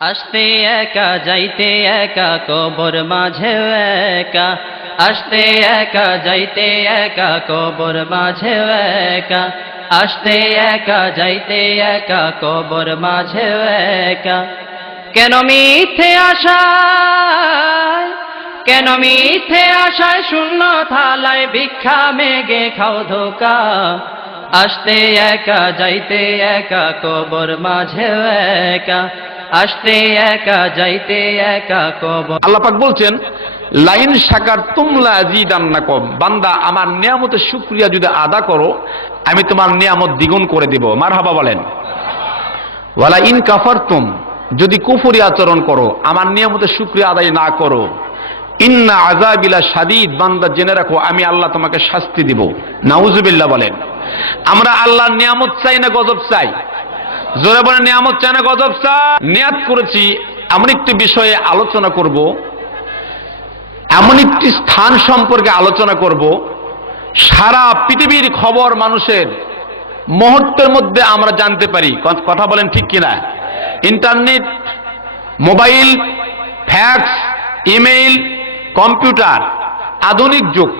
আসতে একা যাইতে একা কবর মাঝে একা, আসতে একা যাইতে একা কবর মাঝে একা, আসতে একা যাইতে একা কবর মাঝে একা। কেন মিথ্যে আশায়, কেন মিথ্যে আশায় শূন্য থালায় ভিক্ষা মেগে খাও ধোকা, আসতে একা যাইতে একা কবর মাঝে একা, আসতে একা যাইতে একা কবর। আল্লাহ পাক বলছেন, লাইন শাকারতুম লাযীদান্নাকুম, বান্দা আমার নিয়ামতের শুকরিয়া যদি আদা করো আমি তোমার নিয়ামত দ্বিগুণ করে দেব। মারহাবা বলেন। ওয়ালা ইন কাফারতুম, যদি কুফরি আচরণ করো, আমার নিয়ামতের শুকরিয়া আদায় না করো, ইন্না আযাবিলা শাদীদ, বান্দা জেনে রাখো আমি আল্লাহ তোমাকে শাস্তি দিব। নাউযুবিল্লাহ বলেন। আমরা আল্লাহর নিয়ামত চাই না গজব চাই? জোরে বলেন, নিয়ামত চাই না গজব চাই? নিয়াত করেছি এমন একটি বিষয়ে আলোচনা করব, এমন একটি স্থান সম্পর্কে আলোচনা করব, সারা পৃথিবীর খবর মানুষের মুহূর্তের মধ্যে আমরা জানতে পারি। কথা বলেন ঠিক কিনা? Internet, mobile, fax, email, computer, আধুনিক যুগ,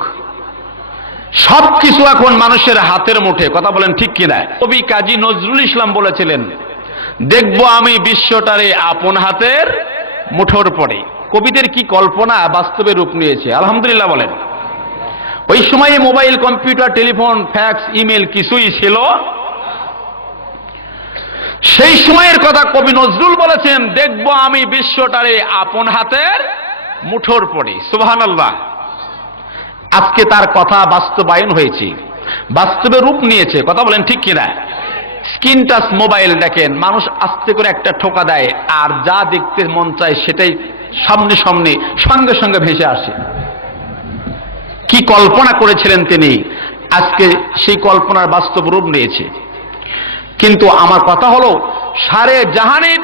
সবকিছু এখন মানুষের হাতের মুঠে। কথা বলেন ঠিক কিনা? কবি কাজী নজরুল ইসলাম বলেছিলেন, দেখবো আমি বিশ্বটারে আপন হাতের মুঠোর পড়ে। কবিদের কি কল্পনা বাস্তবে রূপ নিয়েছে, আলহামদুলিল্লাহ বলেন। ওই সময়ে mobile, computer, telephone, fax, email কিছুই ছিল। সেই সময়ের কথা কবি নজরুল বলেছেন, দেখবো আমি বিশ্বটারে আপন হাতের মুঠোর পড়ে। সুবহানাল্লাহ। আজকে তার কথা বাস্তবায়ন হয়েছে, বাস্তবে রূপ নিয়েছে। কথা বলেন ঠিক কিনা? স্ক্রিন টাচ মোবাইল দেখেন, মানুষ আস্তে করে একটা ঠোকা দেয় আর যা দেখতে মন চায় সেটাই সামনে সামনে সঙ্গে সঙ্গে ভেসে আসে। কি কল্পনা করেছিলেন তিনি, আজকে সেই কল্পনার বাস্তব রূপ নিয়েছে। কিন্তু আমার কথা হলো, সারে জাহানের,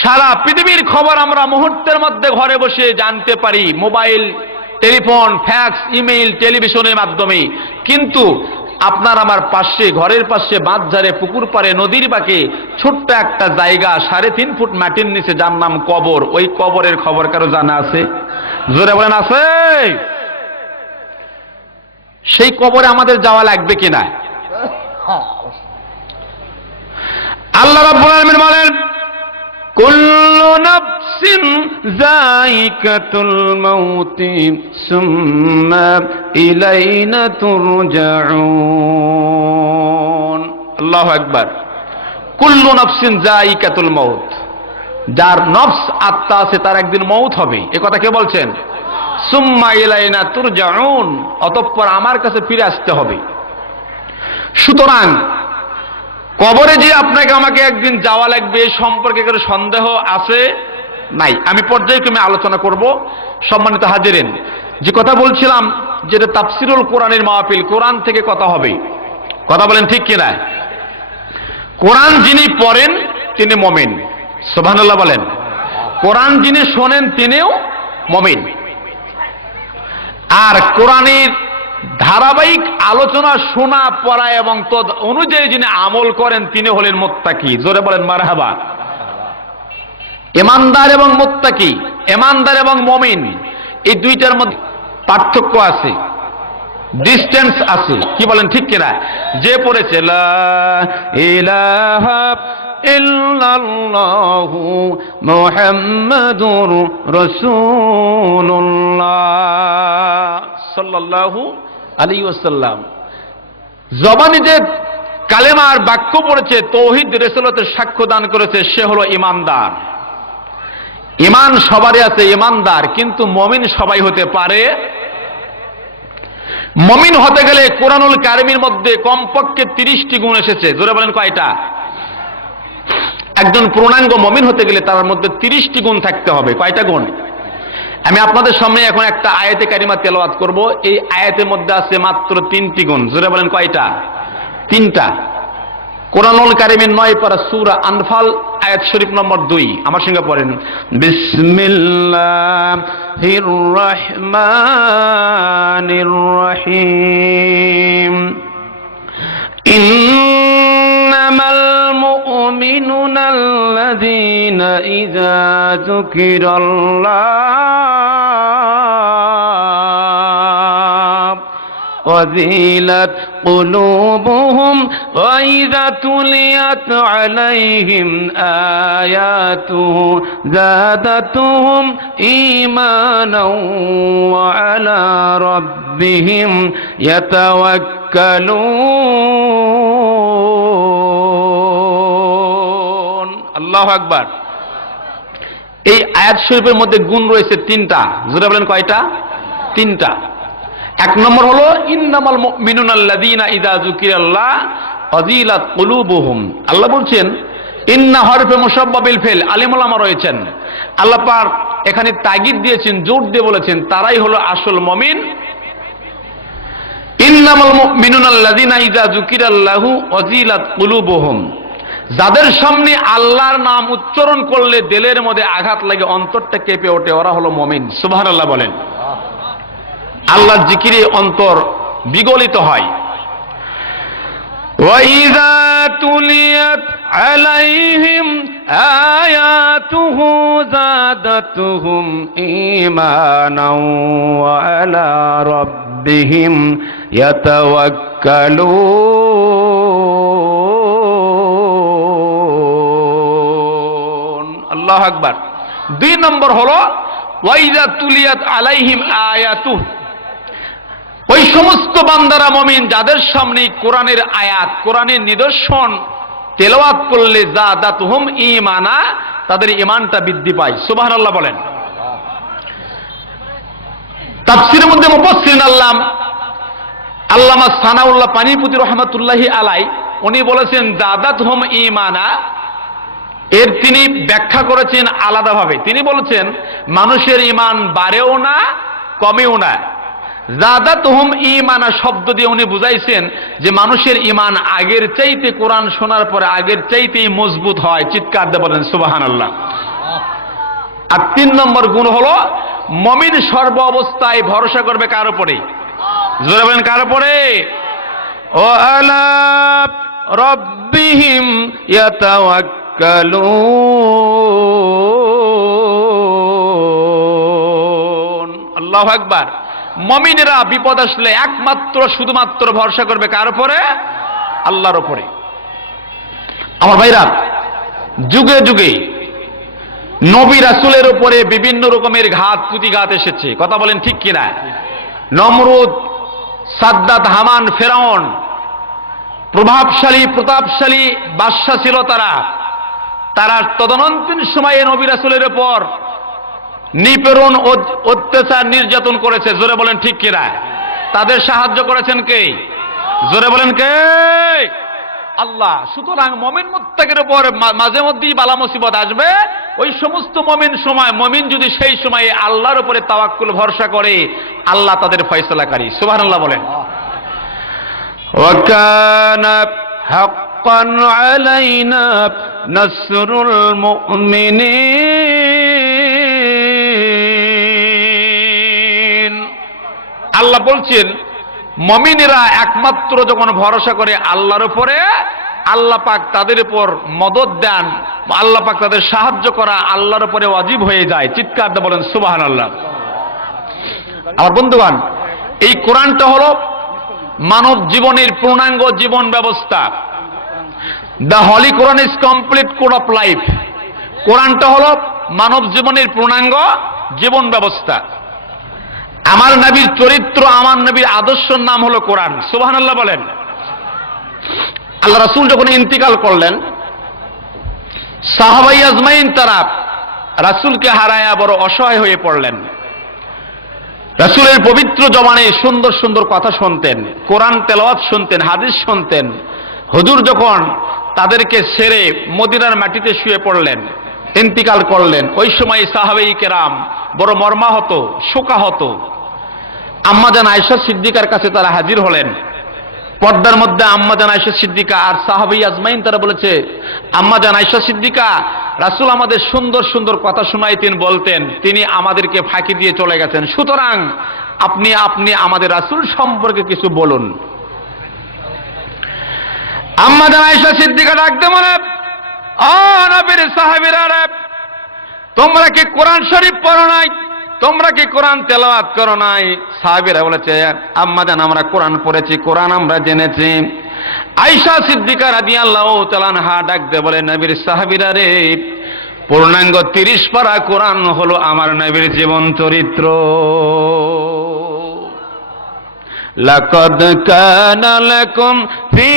সারা পৃথিবীর খবর আমরা মুহূর্তের মধ্যে ঘরে বসে জানতে পারি, মোবাইল, টেলিফোন, ফ্যাক্স, ইমেইল, টেলিভিশনের মাধ্যমে। কিন্তু আপনার আমার পাশে, ঘরের পাশে, বাঁধঝাড়ে, পুকুর পাড়ে, নদীর বাঁকে ছোট্ট একটা জায়গা, 3.5 ফুট মাটির নিচে, যার নাম কবর। ওই কবরের খবর কারো জানা আছে? জোরে বলেন, আছে? সেই কবরে আমাদের যাওয়া লাগবে কিনা? আল্লাহ রাব্বুল আলামিন বলেন, কুল্লু নাফসিন যায়িকাতুল মাউতি সুম্মা ইলাইনা তুরজাউন। আল্লাহু আকবার। কুল্লু নাফসিন যায়িকাতুল মাউত, যার নফস, আত্মা আছে, তার একদিন মউত হবে। এ কথা কে বলছেন? সুম্মা ইলাইনা তুরজাউন, অতঃপর আমার কাছে ফিরে আসতে হবে। সুতরাং কবরে যে আপনাকে আমাকে একদিন যাওয়া লাগবে এই সম্পর্কে কোনো সন্দেহ আছে? নাই। আমি পর্যায়ক্রমে আলোচনা করব। সম্মানিত হাজিরিন, যে কথা বলছিলাম, যেটা তাফসিরুল কোরআনের মাহফিল, কোরআন থেকে কথা হবে। কথা বলেন ঠিক কিনা? কোরআন যিনি পড়েন তিনি মুমিন। সুবহানাল্লাহ বলেন। কোরআন যিনি শোনেন তিনিও মুমিন। আর কোরআনের ধারাবাহিক আলোচনা, শোনা, পড়া এবং তদ অনুযায়ী যিনি আমল করেন তিনি হলেন মুত্তাকি। জোরে বলেন মারহাবা। ইমানদার এবং মুত্তাকি, ইমানদার এবং মুমিন, এই দুইটার মধ্যে পার্থক্য আছে, ডিসটেন্স আছে। কি বলেন ঠিক কিনা? যে পড়েছে লা ইলাহা ইল্লাল্লাহু মুহাম্মাদুর রাসূলুল্লাহ সাল্লাল্লাহু আলাইহি ওয়াসাল্লাম, জবানে যে কালেমার বাক্য পড়েছে, তৌহিদ রিসালাতের সাক্ষ্য দান করেছে, সে হলো ইমানদার। ইমান সবারই আছে, ইমানদার। কিন্তু মুমিন সবাই হতে পারে। মুমিন হতে গেলে কোরআনুল কারীমের মধ্যে কমপক্ষে 30টি গুণ এসেছে। জোরে বলেন কয়টা? একজন পূর্ণাঙ্গ মুমিন হতে গেলে তার মধ্যে 30টি গুণ থাকতে হবে। কয়টা গুণ? আমি আপনাদের সামনে এখন একটা আয়াতে কারিমা তেলাওয়াত করব। এই আয়াতের মধ্যে আছে মাত্র 3টি গুণ। জোরে বলেন কয়টা? 3টা। কোরআনুল কারীমের 9 পারা সূরা আনফাল আয়াত শরীফ নম্বর 2। আমার সঙ্গে পড়েন, বিসমিল্লাহির রহমানির রহিম। ইন্নামাল মুমিনুনা المؤمنون الذين إذا ذكر الله وجلت قلوبهم وإذا تليت عليهم آياته زادتهم إيمانا وعلى ربهم يتوكلون আল্লাহু আকবার। এই আয়াত শরীফের মধ্যে গুণ রয়েছে তিনটা। জোরে বলেন কয়টা? তিনটা। এক নম্বর হলো ইন্নামাল মুমিনুনা আল্লাযীনা ইযা যুকিরাল্লাহ ওয়াজিলাত কুলুবুহুম। আল্লাহ বলছেন ইন্না হরফে মুশাব্বাবিল ফেল, আলিম উলামা রয়েছেন, আল্লাহ পাক এখানে তাগিদ দিয়েছেন, জোর দিয়ে বলেছেন তারাই হলো আসল মুমিন। ইন্নামাল মুমিনুনা আল্লাযীনা ইযা যুকিরাল্লাহু ওয়াজিলাত কুলুবুহুম, যাদের সামনে আল্লাহর নাম উচ্চারণ করলে দিলের মধ্যে আঘাত লাগে, অন্তরটা কেঁপে ওঠে, ওরা হলো মুমিন। সুবহানাল্লাহ বলেন। আল্লাহর জিকিরে অন্তর বিগলিত হয়। وَإِذَا تُلِيَتْ عَلَيْهِمْ آيَاتُهُ زَادَتْهُمْ إِيمَانًا وَعَلَى رَبِّهِمْ يَتَوَكَّلُونَ আল্লাহু আকবার। দুই নম্বর হলো ওয়াইযা তুলিয়াত আলাইহিম আয়াতুহু, ওই সমস্ত বান্দারা মুমিন যাদের সামনে কোরআনের আয়াত, কোরআনের নিদর্শন তেলাওয়াত করলে যাদাতুহুম ঈমানা, তাদের ঈমানটা বৃদ্ধি পায়। সুবহানাল্লাহ বলেন। তাফসীরের মধ্যে মুফাসসিরিন আল্লামা সানাউল্লাহ পানিপতি রাহমাতুল্লাহি আলাই উনি বলেছেন যাদাতুহুম ঈমানা, এর তিনি ব্যাখ্যা করেছেন আলাদাভাবে। তিনি বলেছেন মানুষের ঈমান বাড়েও না কমেও না। যাদাতুহুম ঈমানা শব্দ দিয়ে উনি বুঝাইছেন যে মানুষের ঈমান আগের চাইতে কোরআন শোনার পরে আগের চাইতেই মজবুত হয়। চিৎকার দিয়ে বলেন সুবহানাল্লাহ। আর তিন নম্বর গুণ হলো মুমিন সর্ব অবস্থায় ভরসা করবে কার উপরে? জোরে বলেন কার উপরে? وعلى ربهم يتوكلون আল্লাহু আকবার। মুমিনেরা বিপদ আসলে একমাত্র শুধুমাত্র ভরসা করবে কার উপরে? আল্লাহর উপরে। আমার ভাইরা, যুগে যুগে নবী রাসূলের উপরে বিভিন্ন রকমের ঘাত প্রতিঘাত এসেছে। কথা বলেন ঠিক কিনা? নমরুদ, সাদ্দাত, হামান, ফেরাউন প্রভাবশালী প্রতাপশালী বাদশা ছিল তারা তদনন্তন সময়ে নবী রাসূলের উপর নিপীড়ন অত্যাচার নির্যাতন করেছে। জোরে বলেন ঠিক কিনা? তাদের সাহায্য করেছেন কে? জোরে বলেন কে? আল্লাহ। সুতরাং মুমিন মুত্তাকির উপর মাঝে মধ্যেই বালা মুসিবত আসবে। ওই সমস্ত মুমিন যদি সেই সময়ে আল্লাহর উপরে তাওয়াক্কুল ভরসা করে, আল্লাহ তাদের ফয়সালাকারী। সুবহানাল্লাহ বলেন। وكان حقا علينا نصر المؤمنين আল্লাহ বলছেন মুমিনেরা একমাত্র যখন ভরসা করে আল্লাহর উপরে, আল্লাহ পাক তাদের উপর মদদ দেন, আল্লাহ পাক তাদের সাহায্য করা আল্লাহর উপরে ওয়াজিব হয়ে যায়। চিৎকার দিয়ে বলেন সুবহানাল্লাহ। আমার বন্ধুগণ, এই কোরআনটা হলো মানব জীবনের পূর্ণাঙ্গ জীবন ব্যবস্থা। The Holi Quran is complete code of life. কোরআনটা হলো মানব জীবনের পূর্ণাঙ্গ জীবন ব্যবস্থা। আমার নবীর চরিত্র, আমার নবীর আদর্শের নাম হলো কোরআন। সুবহানাল্লাহ বলেন। আল্লাহ রাসূল যখন ইন্তিকাল করলেন, সাহাবাই আজমাইন তারা রাসূলকে হারায়া বড় অসহায় হয়ে পড়লেন। রাসূলের পবিত্র জবানে সুন্দর সুন্দর কথা শুনতেন, কোরআন তেলাওয়াত শুনতেন, হাদিস শুনতেন। হুজুর যখন তাদেরকে ছেড়ে মদিনার মাটিতে শুয়ে পড়লেন, ইন্তিকাল করলেন, ওই সময় সাহাবাই কেরাম বড় মর্মাহত, শোকাহত। আম্মাজান আয়েশা সিদ্দিকার কাছে তারা হাজির হলেন। পর্দার মধ্যে আম্মাজান আয়েশা সিদ্দিকা আর সাহাবাই আজমাইন তারা বলেছে, আম্মাজান আয়েশা সিদ্দিকা, রাসূল আমাদের সুন্দর সুন্দর কথা শোনাইতেন, বলতেন, তিনি আমাদেরকে ফাঁকি দিয়ে চলে গেছেন। সুতরাং আপনি আমাদের রাসূল সম্পর্কে কিছু বলুন। আম্মাজান আয়েশা সিদ্দিকা ডাকতে বলে, ও নবীর সাহাবীরা রে, তোমরা কি কোরআন শরীফ পড়ো নাই? তোমরা কি কোরআন তেলাওয়াত করো নাই? সাহাবীরা বলেছে, আম্মা জান আমরা কোরআন পড়েছি, কোরআন আমরা জেনেছি। আয়েশা সিদ্দিকা রাদিয়াল্লাহু তাআলা আনহা ডাক দিয়ে বলে, নবীর সাহাবীরা রে, পূর্ণাঙ্গ 30 পারা কোরআন হলো আমার নবীর জীবন চরিত্র। লাকাদ কানা লাকুম ফি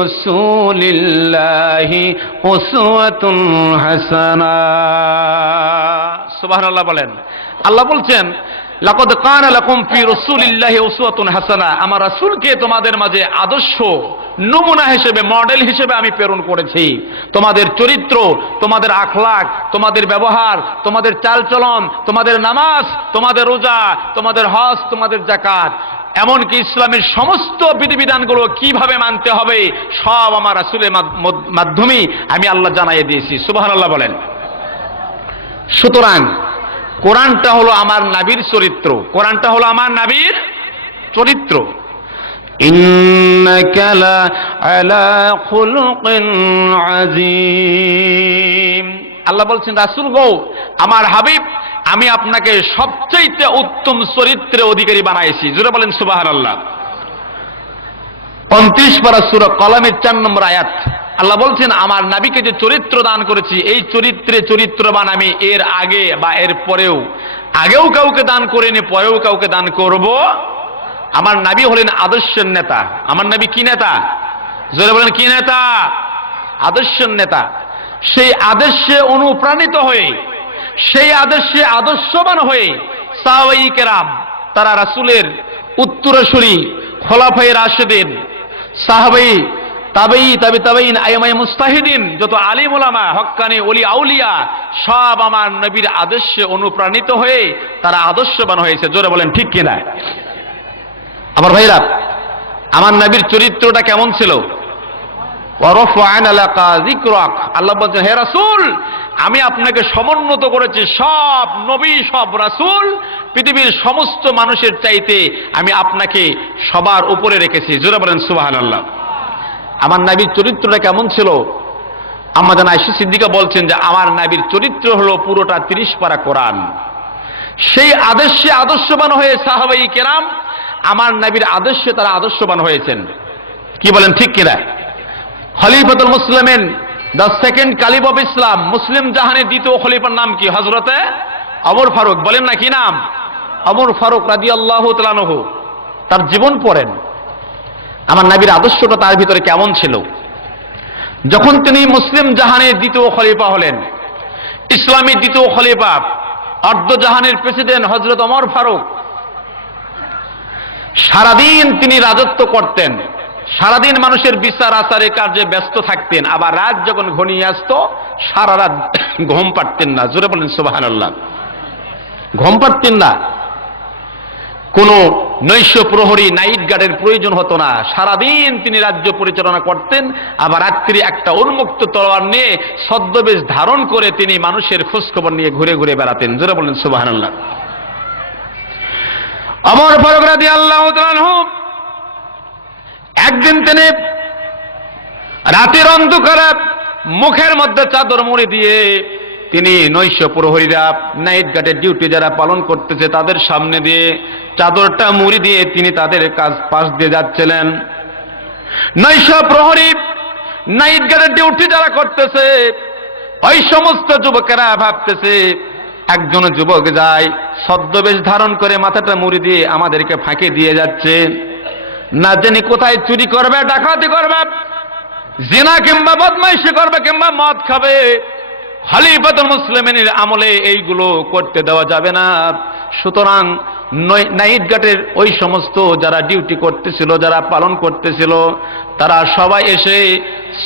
রাসূলিল্লাহি উসওয়াতুন হাসানা। সুবহানাল্লাহ বলেন। আল্লাহ বলছেন, লাকাদ কানা লাকুম ফি রাসূলিল্লাহি উসওয়াতুন হাসানা, আমার রাসূলকে তোমাদের মাঝে আদর্শ নমুনা হিসেবে, মডেল হিসেবে আমি প্রেরণ করেছি। তোমাদের চরিত্র, তোমাদের আখলাক, তোমাদের ব্যবহার, তোমাদের চালচলন, তোমাদের নামাজ, তোমাদের রোজা, তোমাদের হজ, তোমাদের যাকাত, এমনকি ইসলামের সমস্ত বিধিবিধানগুলো কিভাবে মানতে হবে সব আমার রাসূলের মাধ্যমে আমি আল্লাহ জানাইয়ে দিয়েছি। সুবহানাল্লাহ বলেন। সুতরাং কোরআনটা হলো আমার নবীর চরিত্র, কোরআনটা হলো আমার নবীর চরিত্র। ইন্নাকা লা আলা খুলুকিন আযীম। আল্লাহ বলছেন, রাসূল গো, আমার হাবিব, আমি আপনাকে সবচেয়ে উত্তম চরিত্রের অধিকারী বানাইছি। জোরে বলেন সুবহানাল্লাহ। 29 পারা সূরা কলমের 4 নম্বর আয়াত। আল্লাহ বলছেন, আমার নবীকে যে চরিত্র দান করেছি, এই চরিত্রে চরিত্রবান আমি এর আগে বা এর পরেও, আগেও কাউকে দান করিনি, পরেও কাউকে দান করব। আমার নবী হলেন আদর্শের নেতা। আমার নবী কি নেতা? জোরে বলেন, কি নেতা? আদর্শের নেতা। সেই আদর্শে অনুপ্রাণিত হয়ে, সেই আদর্শে আদর্শবান হয়ে সাহাবায়ে কেরাম, তারা রাসূলের উত্তরসূরি, খোলাফায়ে রাশিদিন, সাহাবাই, তাবেঈ, তাবেঈন, আইমায়ে মুজতাহিদিন, যত আলিম ওলামা, হক্কানি ওলি আউলিয়া, সব আমার নবীর আদর্শে অনুপ্রাণিত হয়ে তারা আদর্শবান হয়েছে। জোরে বলেন ঠিক কিনা? আমার ভাইরা, আমার নবীর চরিত্রটা কেমন ছিল? ওয়ারফা'না লাকা যিকরাক। আল্লাহ বলছেন, হে রাসূল, আমি আপনাকে সমুন্নত করেছি। সব নবী, সব রাসূল, পৃথিবীর সমস্ত মানুষের চাইতে আমি আপনাকে সবার উপরে রেখেছি। জোরে বলেন সুবহানাল্লাহ। আমার নবীর চরিত্রটা কেমন ছিল? আম্মা জান আয়েশা সিদ্দিকা বলছেন যে আমার নবীর চরিত্র হলো পুরোটা 30 পারা কোরআন। সেই আদর্শে আদর্শবান হয়ে সাহাবায়ে কেরাম আমার নবীর আদর্শে তারা আদর্শবান হয়েছেন। কি বলেন ঠিক কিনা? খলিফাতুল মুসলিমিন, the second caliph of Islam, মুসলিম জাহানের দ্বিতীয় খলিফার নাম কি? হযরতে ওমর ফারুক। বলেন না কি নাম? ওমর ফারুক রাদিয়াল্লাহু তাআলা আনহু। তার জীবন পড়েন। আমার নবীর আদর্শটা তার ভিতরে কেমন ছিল? যখন তিনি মুসলিম জাহানের দ্বিতীয় খলিফা হলেন, ইসলামের দ্বিতীয় খলিফা, অর্ধ জাহানের প্রেসিডেন্ট হযরত ওমর ফারুক, সারাদিন তিনি রাজত্ব করতেন, সারাদিন মানুষের বিচার আচারে কার্যে ব্যস্ত থাকতেন। আবার রাত যখন ঘনিয়ে আসতো, সারা রাত ঘুম পাড়তেন না। জোরে বলেন সুবহানাল্লাহ। ঘুম পাড়তেন না। কোন নৈশ প্রহরী, নাইট গার্ডের প্রয়োজন হতো না। সারাদিন তিনি রাজ্য পরিচালনা করতেন। আবার রাত্রি একটা উন্মুক্ত তলোয়ার নিয়ে ছদ্মবেশ ধারণ করে তিনি মানুষের খোঁজখবর নিয়ে ঘুরে ঘুরে বেড়াতেন। জোরে বলেন সুবহানাল্লাহ। ওমর ফারুক রাদিয়াল্লাহু তাআলা আনহু একদিন তিনি রাতের অন্ধকারে মুখের মধ্যে চাদর মুড়ি দিয়ে তিনি নৈশ প্রহরীরা, নাইট গার্ডের ডিউটি যারা পালন করতেছে তাদের সামনে দিয়ে চাদরটা মুড়ি দিয়ে তিনি তাদের কাজ পাশ দিয়ে যাচ্ছিলেন। নৈশ প্রহরী, নাইট গার্ডের ডিউটি যারা করতেছে, ওই সমস্ত যুবকেরা ভাবতেছে একজন যুবক যায় ছদ্মবেশ ধারণ করে মাথাটা মুড়ি দিয়ে আমাদেরকে ফাঁকি দিয়ে যাচ্ছে, না জানি কোথায় চুরি করবে, ডাকাতি করবে, জিনা কিংবা বদমাইশি করবে, কিংবা মদ খাবে। খলিফাতুল মুসলিমিনের আমলে এইগুলো করতে দেওয়া যাবে না। সুতরাং নাইট গার্ডের ওই সমস্ত যারা ডিউটি করতেছিল, যারা পালন করতেছিল, তারা সবাই এসে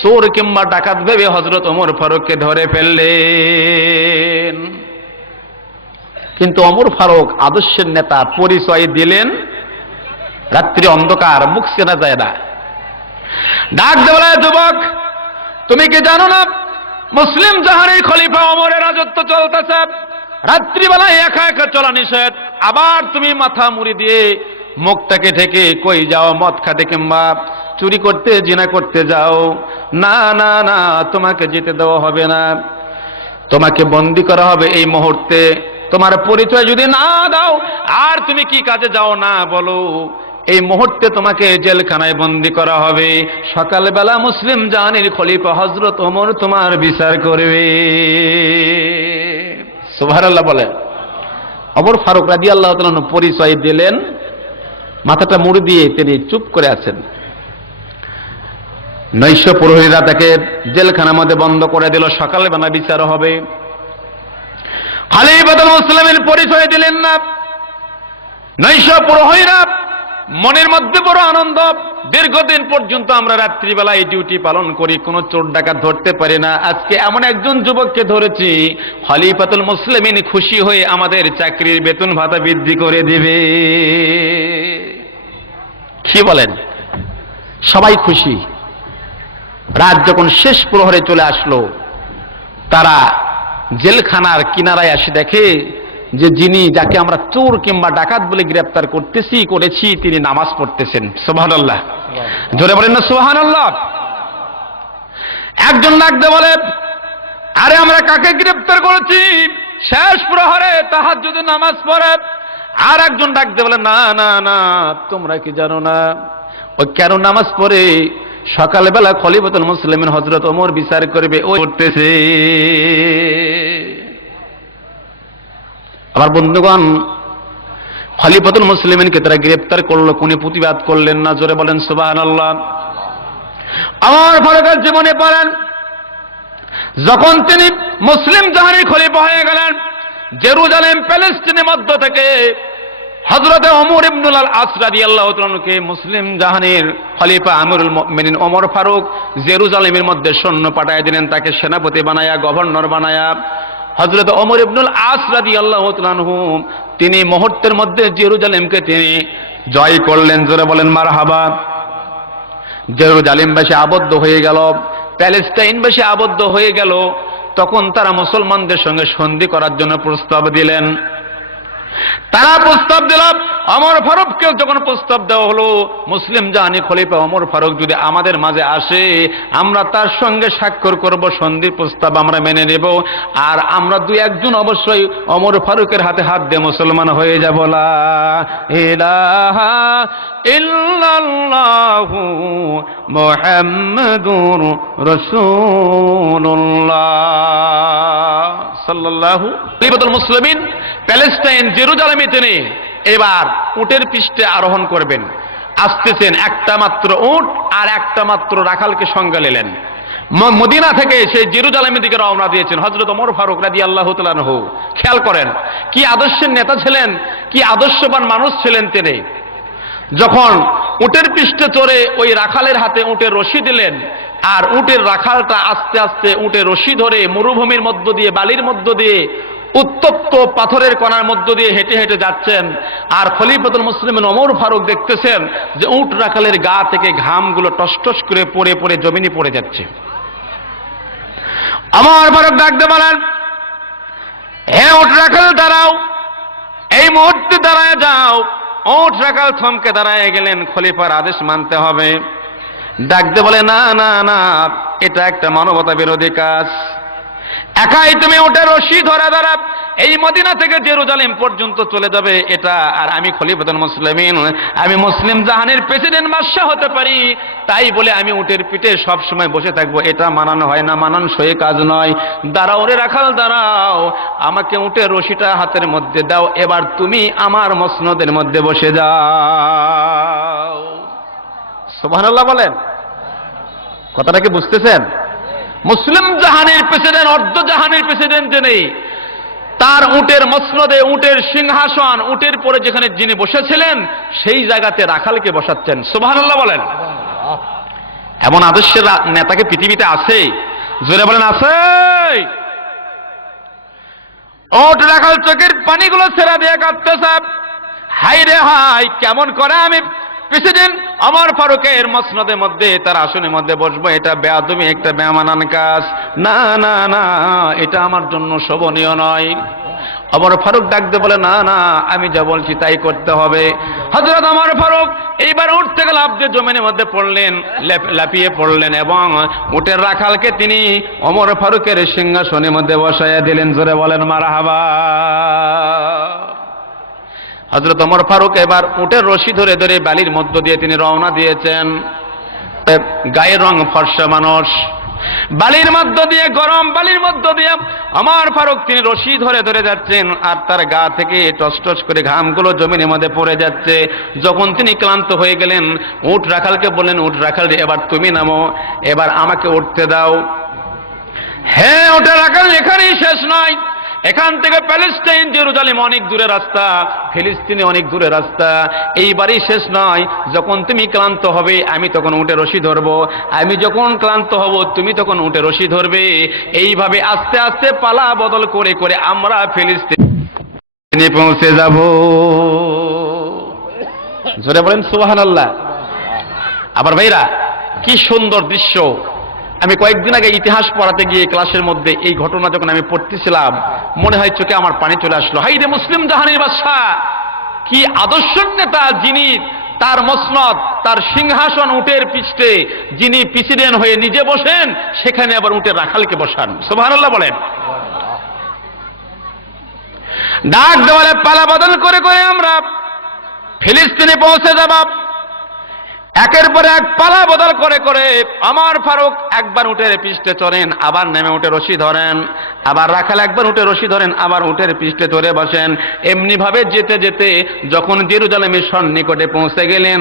চোর কিংবা ডাকাত ভেবে হযরত ওমর ফারুককে ধরে ফেললেন। কিন্তু ওমর ফারুক আদর্শের নেতা পরিচয় দিলেন, রাত্রি অন্ধকার, মুখ চেনা যায় না। ডাক দেওয়া, যুবক তুমি কি জানো না মুসলিম জাহানের খলিফা ওমরের রাজত্ব চলতেছে, রাত্রিবেলায় একা একা চলা নিষেধ, আবার তুমি মাথা মুড়ি দিয়ে মুখটাকে ঢেকে কই যাও মদ খাতে কিংবা চুরি করতে, জিনা করতে যাও, না না না, তোমাকে যেতে দেওয়া হবে না, তোমাকে বন্দী করা হবে এই মুহূর্তে। তোমার পরিচয় যদি না দাও আর তুমি কি কাজে যাও না বলো, এই মুহূর্তে তোমাকে জেলখানায় বন্দী করা হবে। সকালবেলা মুসলিম জাহানের খলিফা হযরত ওমর তোমার বিচার করবে। সুবহানাল্লাহ বলেন। ওমর ফারুক রাদিয়াল্লাহু তাআলা আনহু পরিচয় দিলেন, মাথাটা মুড়ি দিয়ে তিনি চুপ করে আছেন। নৈশ প্রহরীরা তাকে জেলখানার মধ্যে বন্ধ করে দিল, সকালবেলা বিচার হবে। খলিফাতুল মুসলিমিন পরিচয় দিলেন না। নৈশ প্রহরীরা মনের মধ্যে বড় আনন্দ, দীর্ঘদিন পর্যন্ত আমরা রাত্রিবেলায় ডিউটি পালন করি, কোনো চোর ডাকাত ধরতে পারি না, আজকে এমন একজন যুবককে ধরেছি, খলিফাতুল মুসলিমিন খুশি হয়ে আমাদের চাকরির বেতন ভাতা বৃদ্ধি করে দিবে। কি বলেন? সবাই খুশি। রাত যখন শেষ প্রহরে চলে আসলো, তারা জেলখানার কিনারায় এসে দেখে যে যিনি, যাকে আমরা চোর কিংবা ডাকাত বলে গ্রেফতার করেছি, তিনি নামাজ পড়তেছেন। সুবহানাল্লাহ, জোরে বলেন না সুবহানাল্লাহ। একজন ডাকতে বলে, আরে আমরা কাকে গ্রেফতার করেছি? শেষ প্রহরে তাহাজ্জুদের নামাজ পড়ে। আর একজন ডাকতে বলে, না না না, তোমরা কি জানো না ও কেন নামাজ পড়ে? সকালবেলা খলিফাতুল মুসলিমিন হযরত ওমর বিচার করবে, ও পড়তেছে। আমার বন্ধুগণ, খলিফাতুল মুসলিমিনকে তারা গ্রেফতার করলো, কোন প্রতিবাদ করলেন না। জোরে বলেন সুবহানাল্লাহ। আমার ফারুকের জীবনে পড়েন, যখন তিনি মুসলিম জাহানের খলিফা হয়ে গেলেন, জেরুজালেম প্যালেস্টিনের মধ্য থেকে হযরত ওমর ইবনুল আস রাদিয়াল্লাহু তাআলা আনহুকে মুসলিম জাহানের খলিফা আমিরুল মুমিনিন ওমর ফারুক জেরুজালেমের মধ্যে সৈন্য পাঠায় দিলেন, তাকে সেনাপতি বানায়া, গভর্নর বানায়া। হযরত ওমর ইবনুল আস রাদিয়াল্লাহু তাআলা আনহু তিনি মুহূর্তের মধ্যে জেরুজালেমকে তিনি জয় করলেন। জোরে বলেন মারহাবা। জেরুজালেমবাসী আবদ্ধ হয়ে গেল, প্যালেস্টাইনবাসী আবদ্ধ হয়ে গেল। তখন তারা মুসলমানদের সঙ্গে সন্ধি করার জন্য প্রস্তাব দিলেন। তারা প্রস্তাব দিল, ওমর ফারুককে যখন প্রস্তাব দেওয়া হলো, মুসলিম জাহানি খলিফা ওমর ফারুক যদি আমাদের মাঝে আসে, আমরা তার সঙ্গে স্বাক্ষর করব, সন্ধির প্রস্তাব আমরা মেনে নেব, আর আমরা দুই একজন অবশ্যই ওমর ফারুকের হাতে হাত দিয়ে মুসলমান হয়ে যাব। লা ইলাহা ইল্লাল্লাহু মুহাম্মাদুর রাসূলুল্লাহ সাল্লাল্লাহু খলিফাতুল মুসলিমিন প্যালেস্টাইন জেরুজালেমে তিনি এবার উটের পৃষ্ঠে আরোহণ করবেন। আসতেছেন, একটা মাত্র উট আর একটা মাত্র রাখালকে সঙ্গে নিলেন। মদিনা থেকে সেই জেরুজালেমের দিকে রওনা দিয়েছেন হযরত ওমর ফারুক রাদিয়াল্লাহু তাআলা আনহু। খেয়াল করেন কি আদর্শের নেতা ছিলেন, কি আদর্শবান মানুষ ছিলেন তিনি। যখন উটের পৃষ্ঠে চড়ে ওই রাখালের হাতে উটের রশি দিলেন, আর উটের রাখালটা আস্তে আস্তে উটের রশি ধরে মরুভূমির মধ্য দিয়ে, বালির মধ্য দিয়ে, উত্তপ্ত পাথরের কণার মধ্য দিয়ে হেঁটে হেঁটে যাচ্ছেন। আর খলিফাতুল মুসলিমিন ওমর ফারুক দেখতেছেন যে উট রাখালের গা থেকে ঘামগুলো টসটস করে পড়ে পড়ে জমিনে পড়ে যাচ্ছে। ওমর ফারুক ডাকতে বলেন, হে উট রাখাল দাঁড়াও, এই মুহূর্তে দাঁড়ায় যাও। উট রাখাল থমকে দাঁড়ায় গেলেন, খলিফার আদেশ মানতে হবে। ডাকতে বলে, না না না, এটা একটা মানবতা বিরোধী কাজ। একাই তুমি উটের রশি ধরা ধরা এই মদিনা থেকে জেরুজালেম পর্যন্ত চলে যাবে, এটা আর আমি খলিফাতুল মুসলিমিন, আমি মুসলিম জাহানের প্রেসিডেন্ট বাদশা হতে পারি, তাই বলে আমি উটের পিঠে সব সময় বসে থাকবো, এটা মানানো হয় না, মানানসই কাজ নয়। দাঁড়াও রে রাখাল দাঁড়াও, আমাকে উটের রশিটা হাতের মধ্যে দাও, এবার তুমি আমার মসনদের মধ্যে বসে যাও। সুবহানাল্লাহ বলেন। কথাটা কি বুঝতেছেন? মুসলিম জাহানের প্রেসিডেন্ট, অর্ধ জাহানের প্রেসিডেন্ট যিনি, তার উটের মসনদে, উটের সিংহাসন, উটের পরে যেখানে যিনি বসেছিলেন সেই জায়গাতে রাখালকে বসাচ্ছেন। সুবহানাল্লাহ বলেন। এমন আদর্শের নেতাকে পৃথিবীতে আছে? জোরে বলেন আছে। উট রাখাল চোখের পানিগুলো ছেড়া দিয়ে কাঁদতেছে, হাই রে হাই, কেমন করে আমি প্রেসিডেন্ট ওমর ফারুকের মসনদের মধ্যে তার আসনের মধ্যে বসবো, এটা বেয়াদবি, একটা বেমানান কাজ। না না না, এটা আমার জন্য শোভনীয় নয়। ওমর ফারুক ডাকতে বলে, না না, আমি যা বলছি তাই করতে হবে। হযরত ওমর ফারুক এইবার উঠ থেকে লাফ দিয়ে জমিনের মধ্যে পড়লেন, লাফিয়ে পড়লেন এবং উটের রাখালকে তিনি ওমর ফারুকের সিংহাসনের মধ্যে বসাইয়া দিলেন। জোরে বলেন মারহাবা। হযরত ওমর ফারুক এবার উটের রশি ধরে ধরে বালির মধ্য দিয়ে তিনি রওনা দিয়েছেন। গায়ের রং ফর্সা মানুষ, বালির মধ্য দিয়ে, গরম বালির মধ্য দিয়ে ওমর ফারুক তিনি রশি ধরে ধরে যাচ্ছেন, আর তার গা থেকে টস করে ঘামগুলো জমিনের মধ্যে পড়ে যাচ্ছে। যখন তিনি ক্লান্ত হয়ে গেলেন, উট রাখালকে বললেন, উট রাখাল এবার তুমি নামো, এবার আমাকে উঠতে দাও। হ্যাঁ, উটের রাখাল, এখানেই শেষ নয়, এখান থেকে প্যালেস্টাইন জেরুজালেম অনেক দূরে রাস্তা, ফিলিস্তিনে অনেক দূরে রাস্তা, এইবারই শেষ নয়। যখন তুমি ক্লান্ত হবে আমি তখন উটে রশি ধরবো, আমি যখন ক্লান্ত হব তুমি তখন উটে রশি ধরবে। এইভাবে আস্তে আস্তে পালা বদল করে করে আমরা ফিলিস্তিনে পৌঁছে যাব। জোরে বলেন সুবহানাল্লাহ। আবার ভাইরা, কি সুন্দর দৃশ্য! আমি কয়েকদিন আগে ইতিহাস পড়াতে গিয়ে ক্লাসের মধ্যে এই ঘটনা যখন আমি পড়তেছিলাম, মনে হয় চোখে আমার পানি চলে আসলো। হাই রে মুসলিম জাহানের বাদশা, কি আদর্শ নেতা, যিনি তার মসনদ, তার সিংহাসন উটের পিঠে, যিনি প্রেসিডেন্ট হয়ে নিজে বসেন, সেখানে আবার উটের রাখালকে বসান। সুবহানাল্লাহ বলেন। ডাক দেওয়ালে পালা বদল করে করে আমরা ফিলিস্তিনে পৌঁছে যাব। একের পর এক পালা বদল করে করে ওমর ফারুক একবার উটের পিঠে চড়েন, আবার নেমে উঠে রশি ধরেন, আবার রাখাল একবার উঠে রশি ধরেন, আবার উটের পিঠে চড়ে বসেন। এমনি ভাবে যেতে যেতে যখন জেরুজালেমের সন্নিকটে পৌঁছে গেলেন,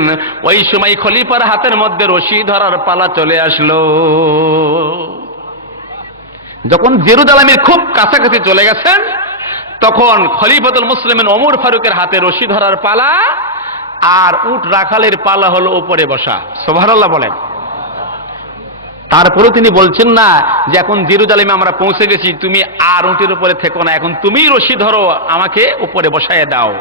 ওই সময় খলিফার হাতের মধ্যে রশি ধরার পালা চলে আসলো। যখন জেরুজালেমের খুব কাছাকাছি চলে গেছেন, তখন খলিফাতুল মুসলিমিন ওমর ফারুকের হাতে রশি ধরার পালা, আর উট রাখালের পালা হলো উপরে বসা। সুবহানাল্লাহ বলেন। তারপরে তিনি বলছেন না যে এখন জেরুজালেমে আমরা পৌঁছে গেছি, তুমি আর উটের উপরে থেকো না, এখন তুমি রশি ধরো, আমাকে উপরে বসায় দাও।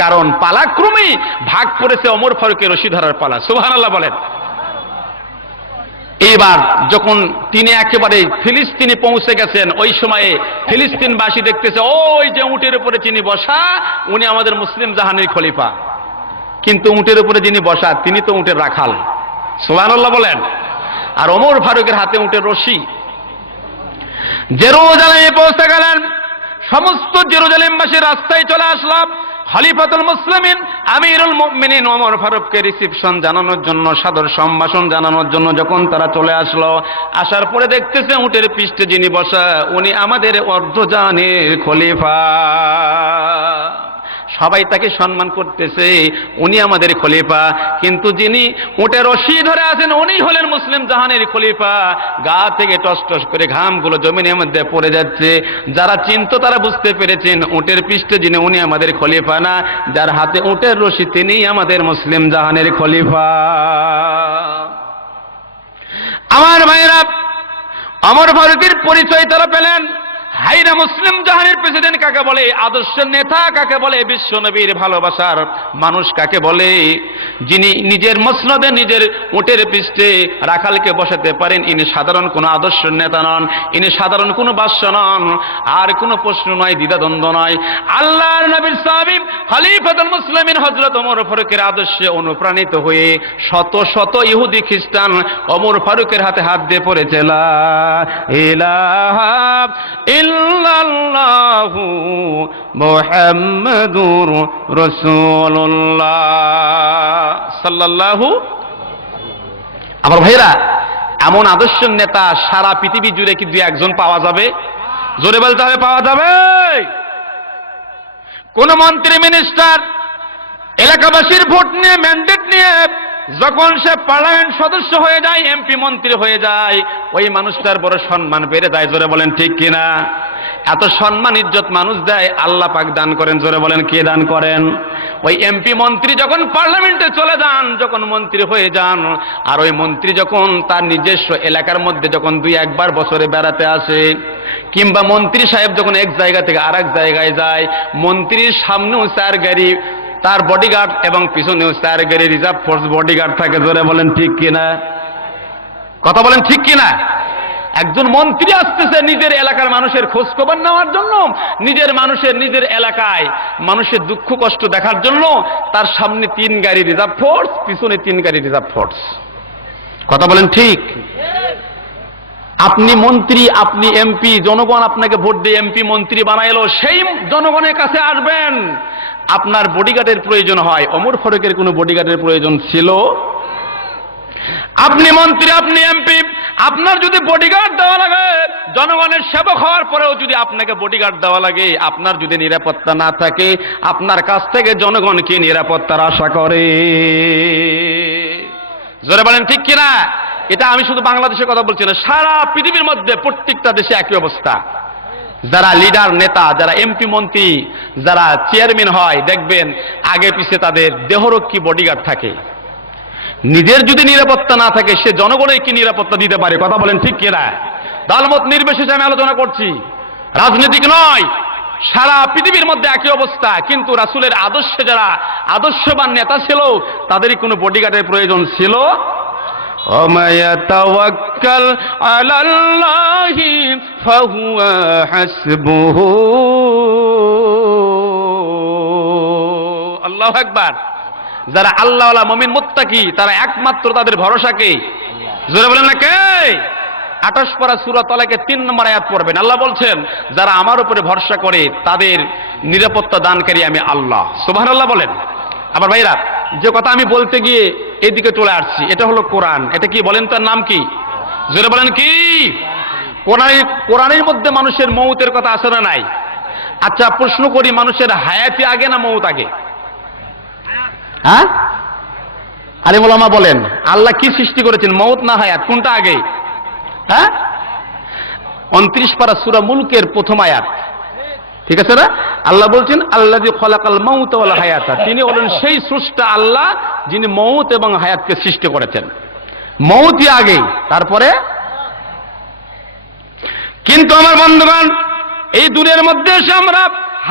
কারণ পালাক্রমে ভাগ পড়েছে ওমর ফারুকের রশি ধরার পালা। সুবহানাল্লাহ বলেন। এইবার যখন তিনি একেবারে ফিলিস্তিনে পৌঁছে গেছেন, ওই সময়ে ফিলিস্তিনবাসী দেখতেছে, ওই যে উটের উপরে যিনি বসা, উনি আমাদের মুসলিম জাহানের খলিফা, কিন্তু উটের উপরে যিনি বসা তিনি তো উটের রাখাল। সুবহানাল্লাহ বলেন। আর ওমর ফারুকের হাতে উটের রশি। জেরুজালেমে পৌঁছে গেলেন, সমস্ত জেরুজালেমবাসী রাস্তায় চলে আসলাম। খলিফাতুল মুসলিমিন আমিরুল মুমিনিন ওমর ফারুককে রিসিপশন জানানোর জন্য, সাদর সম্ভাষণ জানানোর জন্য যখন তারা চলে আসলো, আসার পরে দেখতেছে উটের পিঠে যিনি বসা, উনি আমাদের অর্ধজাহানের খলিফা। সবাই তাকে সম্মান করতেছে, উনি আমাদের খলিফা, কিন্তু যিনি উটে রশি ধরে আছেন উনি হলেন মুসলিম জাহানের খলিফা। গা থেকে টস করে ঘামগুলো জমিনের মধ্যে পড়ে যাচ্ছে। যারা চিনতো তারা বুঝতে পেরেছেন উটের পৃষ্ঠে যিনি, উনি আমাদের খলিফা না, যার হাতে উটের রশি তিনি আমাদের মুসলিম জাহানের খলিফা। আমার ভাইরা, ওমর ফারুকের পরিচয় তারা পেলেন। হাইরা মুসলিম জাহানের প্রেসিডেন্ট কাকে বলে, আদর্শ নেতা কাকে বলে, বিশ্ব নবীর ভালোবাসার মানুষ কাকে বলে, যিনি নিজের মসনদে নিজের উটের পৃষ্ঠে রাখালকে বসাতে পারেন, ইনি সাধারণ কোনো আদর্শ নেতা নন, ইনি সাধারণ কোনো বাদশা নন। আর কোনো প্রশ্ন নয়, দ্বিধাদ্বন্দ্ব নয়, আল্লাহর নবীর সাহাবী খলিফাতুল মুসলিমিন হযরত ওমর ফারুকের আদর্শে অনুপ্রাণিত হয়ে শত শত ইহুদি খ্রিস্টান ওমর ফারুকের হাতে হাত দিয়ে পড়েছে, লা ইলাহা ইল্লাল্লাহু মুহাম্মাদুর রাসূলুল্লাহ সাল্লাল্লাহু। আমার ভাইরা, এমন আদর্শ নেতা সারা পৃথিবী জুড়ে কি দুই একজন পাওয়া যাবে? জোরে বলতে হবে, পাওয়া যাবে? কোন মন্ত্রী মিনিস্টার এলাকাবাসীর ভোট নিয়ে, ম্যান্ডেট নিয়ে যখন সে পার্লামেন্ট সদস্য হয়ে যায়, এমপি মন্ত্রী হয়ে যায়, ওই মানুষটার বড় সম্মান বেড়ে যায়। জোরে বলেন ঠিক কিনা? এত সম্মান ইজ্জত মানুষ দেয়, আল্লাহ পাক দান করেন। জোরে বলেন কে দান করেন? ওই এমপি মন্ত্রী যখন পার্লামেন্টে চলে যান, যখন মন্ত্রী হয়ে যান, আর ওই মন্ত্রী যখন তার নিজস্ব এলাকার মধ্যে যখন দুই একবার বছরে বেড়াতে আসে, কিংবা মন্ত্রী সাহেব যখন এক জায়গা থেকে আরেক জায়গায় যায়, মন্ত্রীর সামনেও চার গাড়ি তার বডিগার্ড এবং পিছনেও 4 গাড়ি রিজার্ভ ফোর্স বডিগার্ড থাকে। জোরে বলেন ঠিক কিনা? কথা বলেন ঠিক কিনা? একজন মন্ত্রী আসতেছে নিজের এলাকার মানুষের খোঁজ খবর নেওয়ার জন্য, নিজের এলাকায় মানুষের দুঃখ কষ্ট দেখার জন্য। তার সামনে 3 গাড়ি রিজার্ভ ফোর্স, পিছনে 3 গাড়ি রিজার্ভ ফোর্স। কথা বলেন ঠিক? আপনি মন্ত্রী, আপনি এমপি, জনগণ আপনাকে ভোট দিয়ে এমপি মন্ত্রী বানাইলো, সেই জনগণের কাছে আসবেন, আপনার বডিগার্ডের প্রয়োজন হয়। ওমর ফারুকের কোনো বডিগার্ডের প্রয়োজন ছিল? আপনি মন্ত্রী, আপনি এমপি, আপনার যদি বডিগার্ড দেওয়া লাগে, জনগণের সেবক হওয়ার পরেও যদি আপনাকে বডিগার্ড দেওয়া লাগে, আপনার যদি নিরাপত্তা না থাকে, আপনার কাছ থেকে জনগণ কি নিরাপত্তার আশা করে? জোরে বলেন ঠিক কিনা? এটা আমি শুধু বাংলাদেশের কথা বলছি না, সারা পৃথিবীর মধ্যে প্রত্যেকটা দেশে একই অবস্থা। যারা লিডার, নেতা, যারা এমপি মন্ত্রী, যারা চেয়ারম্যান হয়, দেখবেন আগে পিছে তাদের দেহরক্ষী বডিগার্ড থাকে। নিজের যদি নিরাপত্তা না থাকে, সে জনগণের কি নিরাপত্তা দিতে পারে? কথা বলেন ঠিক কিনা? দলমত নির্বিশেষে আমি আলোচনা করছি, রাজনৈতিক নয়। সারা পৃথিবীর মধ্যে একই অবস্থা। কিন্তু রাসূলের আদর্শে যারা আদর্শবান নেতা ছিল, তাদেরই কোনো বডিগার্ডের প্রয়োজন ছিল? وَمَن يَتَوَكَّلْ عَلَى اللَّهِ فَهُوَ حَسْبُهُ। আল্লাহু আকবার। যারা আল্লাহওয়ালা মুমিন মুত্তাকি, তারা একমাত্র তাদের ভরসাকে, জোরে বলেন না কে? 28 পারা সূরা তালাকে 3 নম্বর আয়াত পড়বেন। আল্লাহ বলছেন, যারা আমার উপরে ভরসা করে তাদের নিরাপত্তা দানকারী আমি আল্লাহ। সুবহানাল্লাহ বলেন। আবার ভাইরা, যে কথা আমি বলতে গিয়ে এদিকে চলে আসছি, এটা হলো কোরআন। এটা কি বলেন? তার নাম কি? জোরে বলেন কি? কোরআনের মধ্যে মানুষের মৌতের কথা আছে না নাই? আচ্ছা, প্রশ্ন করি, মানুষের হায়াতি আগে না মৌত আগে? হ্যাঁ, আলিম ওলামা বলেন, আল্লাহ কি সৃষ্টি করেছেন, মৌত না হায়াত, কোনটা আগে? হ্যাঁ, 29 পারা সূরা মুলকের প্রথম আয়াত, ঠিক আছে না? আল্লাহ বলছেন, আল্লাযী খালাকাল মাউতা ওয়াল হায়াতা, তিনি হলেন সেই স্রষ্টা আল্লাহ যিনি মৌত এবং হায়াতকে সৃষ্টি করেছেন। মৌতই আগে, তারপরে। কিন্তু আমার বন্ধুগণ, এই দুনিয়ার মধ্যে এসে আমরা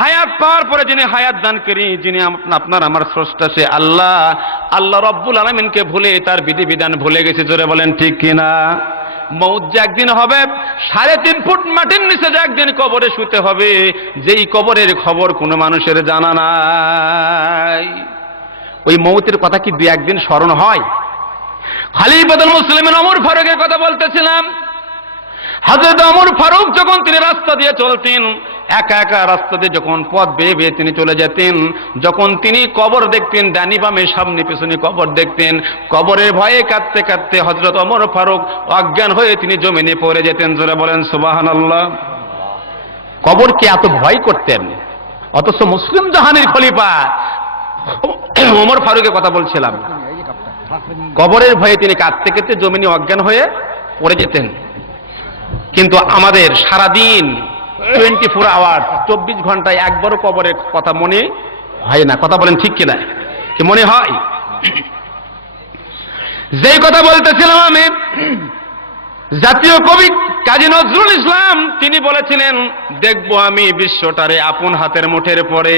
হায়াত পাওয়ার পরে যিনি হায়াত দান করি, যিনি আপনার আমার স্রষ্টা, সে আল্লাহ। আল্লাহ রব্বুল আলামিনকে ভুলে তার বিধিবিধান ভুলে গেছে। জোরে বলেন ঠিক কিনা? মৌত যে একদিন হবে, 3.5 ফুট মাটির নিচে যে একদিন কবরে শুতে হবে, যেই কবরের খবর কোনো মানুষের জানা নাই। ওই মৌতের কথা কি 2 একদিন স্মরণ হয়? খলিফাতুল মুসলিমিন ওমর ফারুকের কথা বলতেছিলাম। হযরত ওমর ফারুক যখন তিনি রাস্তা দিয়ে চলতেন, একা একা রাস্তা দিয়ে যখন পথ বেয়ে বেয়ে তিনি চলে যেতেন, যখন তিনি কবর দেখতেন, ডানি বামে সামনে পিছনে কবর দেখতেন, কবরের ভয়ে কাঁদতে কাঁদতে হযরত ওমর ফারুক অজ্ঞান হয়ে তিনি জমিনে পড়ে যেতেন। জোরে বলেন সুবহানাল্লাহ। কবরকে এত ভয় করতেন, অথচ মুসলিম জাহানের খলিফা ওমর ফারুকের কথা বলছিলাম। কবরের ভয়ে তিনি কাঁদতে কাঁদতে জমিনে অজ্ঞান হয়ে পড়ে যেতেন। কিন্তু আমাদের সারাদিন 24 আওয়ার, 24 ঘন্টায় একবারও কবরের কথা মনে হয় না। কথা বলেন ঠিক কিনা? কি মনে হয়? যেই কথা বলতেছিলাম আমি, জাতীয় কবি কাজী নজরুল ইসলাম তিনি বলেছিলেন, দেখবো আমি বিশ্বটারে আপন হাতের মুঠের পরে।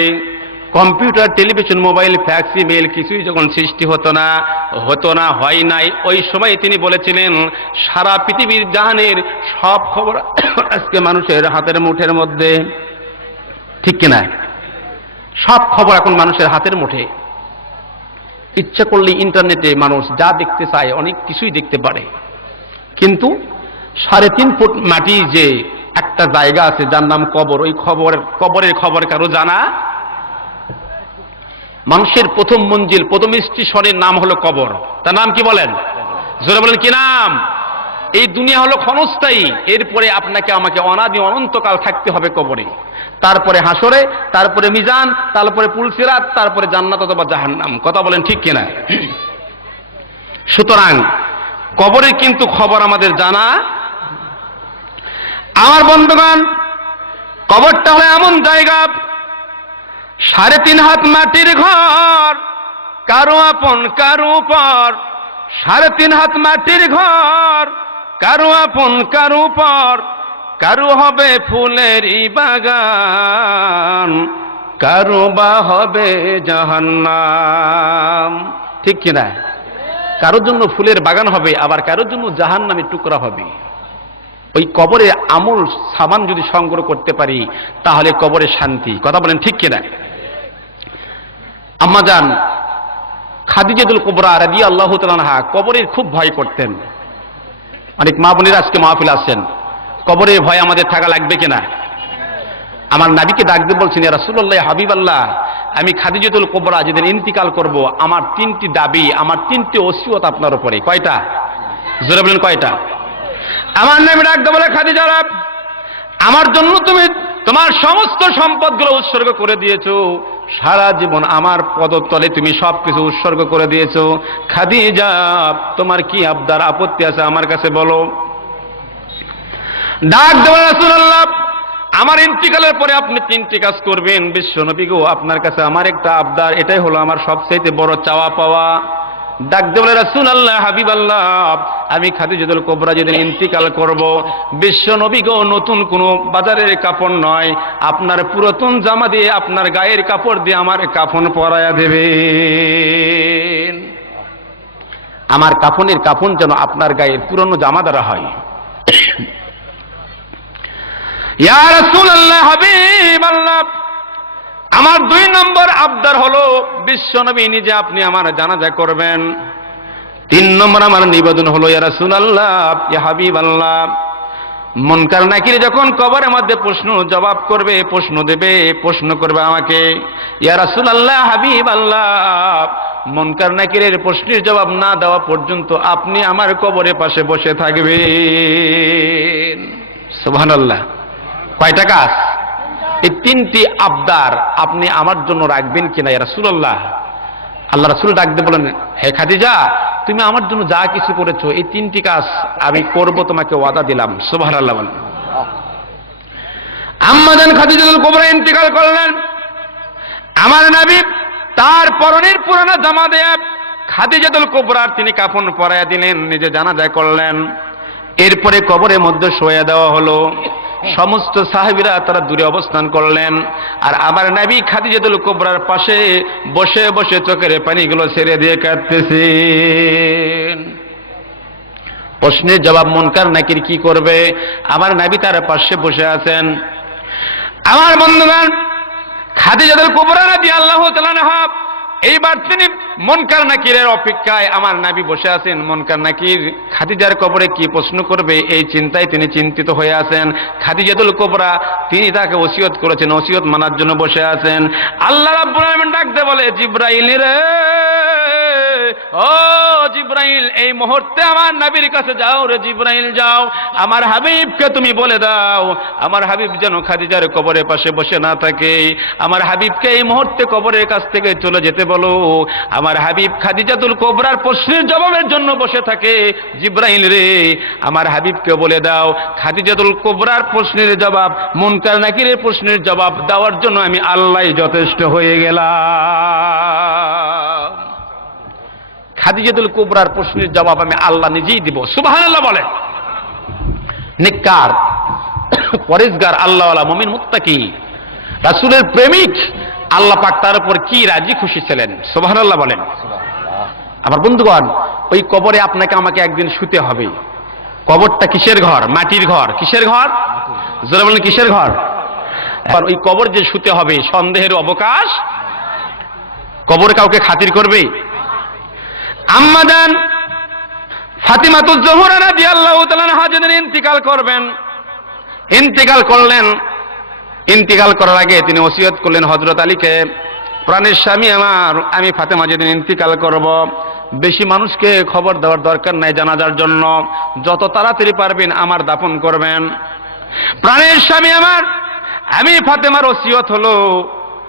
Computer, television, mobile, fax, email কিছুই যখন সৃষ্টি হতো না, হয় নাই, ওই সময় তিনি বলেছিলেন, সারা পৃথিবীর জাহানের সব খবর আজকে মানুষের হাতের মুঠের মধ্যে। ঠিক কিনা? সব খবর এখন মানুষের হাতের মুঠে। ইচ্ছা করলে ইন্টারনেটে মানুষ যা দেখতে চায় অনেক কিছুই দেখতে পারে। কিন্তু 3.5 ফুট মাটি যে একটা জায়গা আছে যার নাম কবর, ওই কবরের খবর কারো জানা? মানুষের প্রথম মঞ্জিল, প্রথম স্টেশনের নাম হলো কবর। তার নাম কি বলেন? জোরে বলেন কি নাম? এই দুনিয়া হলো ক্ষণস্থায়ী, এরপরে আপনাকে আমাকে অনাদি অনন্তকাল থাকতে হবে কবরে। তারপরে হাসরে, তারপরে মিজান, তারপরে পুলসিরাত, তারপরে জান্নাত অথবা জাহান্নাম। কথা বলেন ঠিক কিনা? সুতরাং কবরের কিন্তু খবর আমাদের জানা। আমার বন্ধুগণ, কবরটা হলো এমন জায়গা, 3.5 হাত মাটির ঘর, কারো আপন কারো পর। 3.5 হাত মাটির ঘর, কারো আপন কারো পর। কারো হবে ফুলেরই বাগান, কারো বা হবে জাহান্নাম। ঠিক কিনা? কারোর জন্য ফুলের বাগান হবে, আবার কারোর জন্য জাহান্নামের টুকরা হবে। ওই কবরে আমল সামান যদি সংগ্রহ করতে পারি তাহলে কবরে শান্তি। কথা বলেন ঠিক কিনা? আম্মা জান খাদিজাতুল কুবরা রাদিয়াল্লাহু তাআলা আনহা কবরের খুব ভয় করতেন। অনেক মা বোনেরা আজকে মাহফিল আসছেন, কবরের ভয় আমাদের থাকা লাগবে কিনা? আমার নবীকে ডাক দিয়ে বলছেন, ইয়া রাসূলুল্লাহ, হাবিবাল্লাহ, আমি খাদিজাতুল কুবরা যেদিন ইন্তিকাল করব, আমার 3টি দাবি, আমার 3টি ওসিয়ত আপনার উপরে। কয়টা? জোরে বলেন কয়টা? আমার নবী ডাক দিয়ে বলে, খাদিজা, আমার জন্য তুমি তোমার সমস্ত সম্পদগুলো উৎসর্গ করে দিয়েছো, সারা জীবন আমার পদতলে তুমি সবকিছু উৎসর্গ করে দিয়েছো। খাদিজা, তোমার কি আবদার, আপত্তি আছে আমার কাছে বলো। ডাক দেওয়া, রাসূলুল্লাহ, আমার ইন্তিকালের পরে আপনি 3টি কাজ করবেন। বিশ্ব নবী গো, আপনার কাছে আমার একটা আবদার, এটাই হলো আমার সবচেয়ে বড় চাওয়া পাওয়া। ডাক দিয়ে বলে, রাসূলুল্লাহ, হাবিবাল্লাহ, আমি খাদিজাতুল কুবরা যেদিন ইন্তিকাল করব, বিশ্ব নবী গো, নতুন কোনো বাজারের কাপড় নয়, আপনার পুরাতন জামা দিয়ে, আপনার গায়ের কাপড় দিয়ে আমার কাফন পরায়া দেবেন। আমার কাফনের কাফন যেন আপনার গায়ের পুরনো জামা দ্বারা হয়। ইয়া রাসূলুল্লাহ, হাবিবাল্লাহ, আমার 2 নম্বর আবদার হলো বিশ্বনবী নিজে আপনি আমার জানাজা করবেন। 3 নম্বর আমার নিবেদন হলো, ইয়া রাসূলুল্লাহ, ইয়া হাবিবাল্লাহ, মুনকার নাকির যখন কবরের মধ্যে প্রশ্ন জবাব করবে, প্রশ্ন দেবে, প্রশ্ন করবে আমাকে, ইয়া রাসূলুল্লাহ, হাবিবাল্লাহ, মুনকার নাকিরের প্রশ্নের জবাব না দেওয়া পর্যন্ত আপনি আমার কবরের পাশে বসে থাকবেন। সুবহানাল্লাহ। কয়টা কাজ? এই 3টি আবদার আপনি আমার জন্য রাখবেন কিনা ইয়া রাসূলুল্লাহ? আল্লাহ রাসূল ডাক দিয়ে বলেন, হে খাদিজা, তুমি আমার জন্য যা কিছু করেছো, এই 3টি কাজ আমি করব, তোমাকে ওয়াদা দিলাম। সুবহানাল্লাহ। আম্মা জান খাদিজাতুল কুবরা ইন্তিকাল করলেন। আমার নবী তার পরনের পুরানো জামা দিয়ে খাদিজাতুল কুবরার তিনি কাফন পরাইয়া দিলেন, নিজে জানাজা করলেন। এরপরে কবরের মধ্যে শোয়া দেওয়া হলো। সমস্ত সাহাবীরা তারা দূরে অবস্থান করলেন, আর আমার নবী খাদিজাতুল কুবরার পাশে বসে বসে চোখের পানিগুলো ছেড়ে দিয়ে কাঁদতেছেন। প্রশ্নের জবাব মুনকার নাকির কি করবে, আমার নবী তার পাশে বসে আছেন। আমার বন্ধুগণ, খাদিজাতুল কুবরা রাদিয়াল্লাহু তাআলা আনহা এইবার তিনি মুনকার নাকিরের অপেক্ষায়, আমার নবী বসে আছেন। মুনকার নাকির খাদিজার কবরে কি প্রশ্ন করবে এই চিন্তায় তিনি চিন্তিত হয়ে আছেন। খাদিজাতুল কুবরা তিনি তাকে ওসিয়ত করেছেন, ওসিয়ত মানার জন্য বসে আছেন। আল্লাহ রাব্বুল আলামিন ডাকতে বলে, জিবরাইল রে, ও জিবরাইল, এই মুহূর্তে আমার নবীর কাছে যাও রে জিবরাইল, যাও, আমার হাবিবকে তুমি বলে দাও, আমার হাবিব যেন খাদিজার কবরের পাশে বসে না থাকে। আমার হাবিবকে এই মুহূর্তে কবরের কাছ থেকে চলে যেতে বলো। আমার হাবিব খাদিজাতুল কুবরার প্রশ্নের জবাবের জন্য বসে থাকে। জিবরাইল রে, আমার হাবিবকে বলে দাও, খাদিজাতুল কুবরার প্রশ্নের জবাব, মুনকার নাকিরের প্রশ্নের জবাব দেওয়ার জন্য আমি আল্লাহই যথেষ্ট হয়ে গেলাম। খাদিজাতুল কুবরার প্রশ্নের জবাব আমি আল্লাহ নিজেই দিব। সুবহানাল্লাহ বলেন। নেককার, পরেজগার, আল্লাহওয়ালা, মুমিন, মুত্তাকি, রাসূলের প্রেমিক, আল্লাহ পাক তার উপর কি রাজি খুশি ছিলেন। সুবহানাল্লাহ বলেন। আমার বন্ধুগণ, ওই কবরে আপনাকে আমাকে একদিন শুতে হবে। কবরটা কিসের ঘর? মাটির ঘর। কিসের ঘর? জোরে বলেন, কিসের ঘর? আর ওই কবর যে শুতে হবে, সন্দেহের অবকাশ। কবর কাউকে খাতির করবে? আম্মা জান ফাতিমাতুজ জোহরা রাদিয়াল্লাহু তাআলা আনহা যেদিন ইন্তিকাল করবেন, ইন্তিকাল করলেন। ইন্তিকাল করার আগে তিনি ওসিয়ত করলেন হযরত আলীকে, প্রাণের স্বামী আমার, আমি ফাতেমা যেদিন ইন্তিকাল করব, বেশি মানুষকে খবর দেওয়ার দরকার নাই জানাজার জন্য, যত তাড়াতাড়ি পারবেন আমার দাফন করবেন। প্রাণের স্বামী আমার, আমি ফাতেমার ওসিয়ত হলো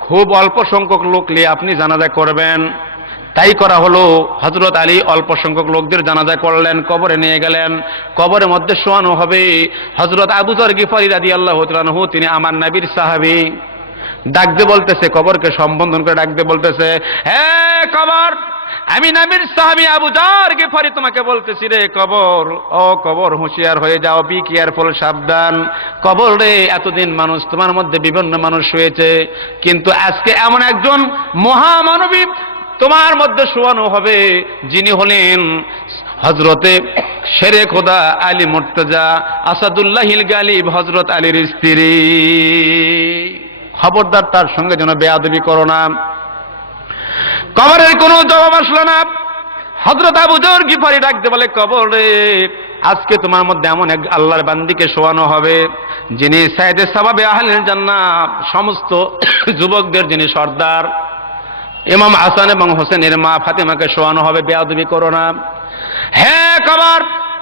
খুব অল্প সংখ্যক লোক নিয়ে আপনি জানাজা করবেন। তাই করা হলো। হযরত আলী অল্প সংখ্যক লোকদের জানাজা করলেন, কবরে নিয়ে গেলেন। কবরের মধ্যে শোয়ানো হবে হযরত আবু যর গিফারি রাদিয়াল্লাহু তাআলা আনহু, তিনি আমার নবীর সাহাবী। ডাক দিয়ে বলতেছে, কবরকে সম্বোধন করে ডাক দিয়ে বলতেছে, হে কবর, আমি নবীর সাহাবী আবু যার গিফারি তোমাকে বলতেছি রে কবর, ও কবর হুঁশিয়ার হয়ে যাও, বি কেয়ারফুল, সাবধান। কবর রে, এতদিন মানুষ তোমার মধ্যে বিভিন্ন মানুষ শুয়েছে, কিন্তু আজকে এমন একজন মহামানবী তোমার মধ্যে শোয়ানো হবে, যিনি হলেন হযরতে শেরে খোদা আলী মুর্তজা আসাদুল্লাহিল গালিব, হযরত আলীর স্ত্রী। খবরদার তার সঙ্গে যেন বেয়াদবি করো না। কবরের কোনো জবাব আসলো না। হযরত আবু যর গিফারি ডাকতে বলে, কবর রে, আজকে তোমার মধ্যে এমন এক আল্লাহর বান্দিকে শোয়ানো হবে, যিনি সাইয়েদে সাবাবে আহলিল জান্নাত, সমস্ত যুবকদের যিনি সর্দার। ইমাম হাসান এবং হোসেনের মা ফাতেমাকে শোয়ানো হবে, বেয়াদবি করো না। হ্যাঁ কবর,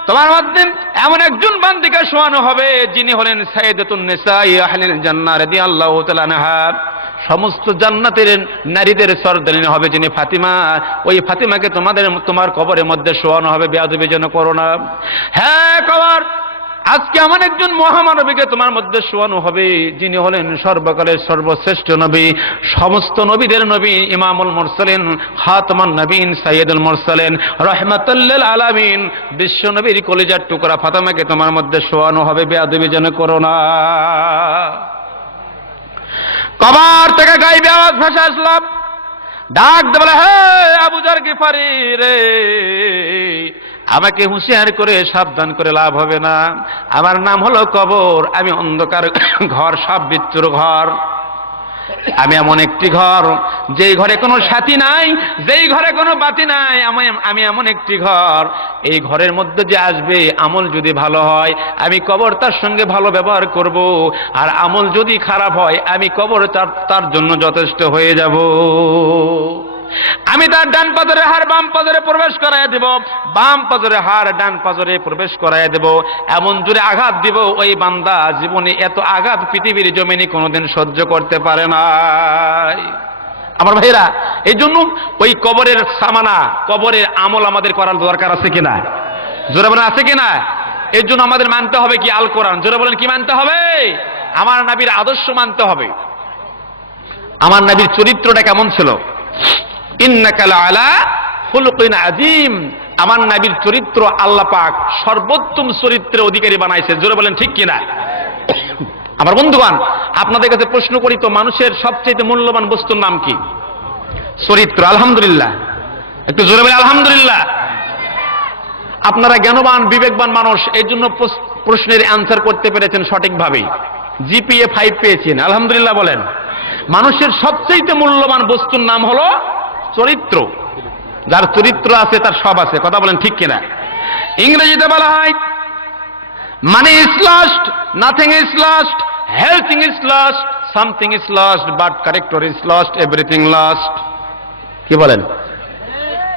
তোমার মধ্যে এমন একজন বান্দিকে শোয়ানো হবে, যিনি হলেন সাইয়েদাতুন নিসাই আহলিল জান্নাহ রাদিয়াল্লাহু তাআলা আনহা, সমস্ত জান্নাতের নারীদের সর্দারিনী হবে যিনি ফাতিমা। ওই ফাতিমাকে তোমার কবরের মধ্যে শোয়ানো হবে, বেয়াদবি যেন করো না। হ্যাঁ কবর, আজকে এমন একজন মহামানবীকে তোমার মধ্যে শোয়ানো হবে, যিনি হলেন সর্বকালের সর্বশ্রেষ্ঠ নবী, সমস্ত নবীদের নবী, ইমামুল মুরসালিন, খাতামুন নবীন, সাইয়্যিদুল মুরসালিন, রাহমাতুল লিল আলামিন, বিশ্ব নবীর কলিজার টুকরা ফাতেমাকে তোমার মধ্যে শোয়ানো হবে, বেয়াদবি যেন করো না। কবর থেকে গায়েবী আওয়াজ ভেসে আসলাম, ডাক দিয়ে বলে, হে আবু যর গিফারি রে, আমাকে হুঁশিয়ার করে সাবধান করে লাভ হবে না। আমার নাম হলো কবর, আমি অন্ধকার ঘর, সব বিচ্ছুর ঘর। আমি এমন একটি ঘর, যেই ঘরে কোনো সাথী নাই, যেই ঘরে কোনো বাতি নাই। আমি এমন একটি ঘর, এই ঘরের মধ্যে যে আসবে, আমল যদি ভালো হয়, আমি কবর তার সঙ্গে ভালো ব্যবহার করব, আর আমল যদি খারাপ হয়, আমি কবর তার জন্য যথেষ্ট হয়ে যাব। আমি তার ডান পাজরের হাড় বাম পাজরে প্রবেশ করাইয়া দেব, বাম পাজরের হাড় ডান পাজরে প্রবেশ করাইয়া দেব, এমন জোরে আঘাত দিব, ওই বান্দা জীবনে এত আঘাত পৃথিবীর জমিনে কোনোদিন সহ্য করতে পারে না। আমার ভাইরা, এই জন্য ওই কবরের সামানা, কবরের আমল আমাদের করার দরকার আছে কিনা? জোরে বলেন, আছে কিনা? এর জন্য আমাদের মানতে হবে কি? আল কোরআন। জোরে বলেন, কি মানতে হবে? আমার নবীর আদর্শ মানতে হবে। আমার নবীর চরিত্রটা কেমন ছিল? ইন্নাকা লাআলা খুলুকিন আযীম। আমার নবীর চরিত্র আল্লাহ পাক সর্বোত্তম চরিত্রের অধিকারী বানাইছে। জোরে বলেন, ঠিক কিনা? আমার বন্ধুগণ, আপনাদের কাছে প্রশ্ন করি তো, মানুষের সবচেয়ে মূল্যবান বস্তুর নাম কি? চরিত্র। আলহামদুলিল্লাহ, একটু জোরে বলে আলহামদুলিল্লাহ। আপনারা জ্ঞানবান বিবেকবান মানুষ, এই জন্য প্রশ্নের অ্যান্সার করতে পেরেছেন সঠিকভাবে। জিপিএ 5 পেয়েছেন, আলহামদুলিল্লাহ বলেন। মানুষের সবচেয়ে মূল্যবান বস্তুর নাম হলো চরিত্র। যার চরিত্র আছে তার সব আছে। কথা বলেন, ঠিক কিনা? ইংরেজিতে বলা হয়, money is lost, nothing is lost, health is lost, something is lost, but character is lost, everything lost. কি বলেন?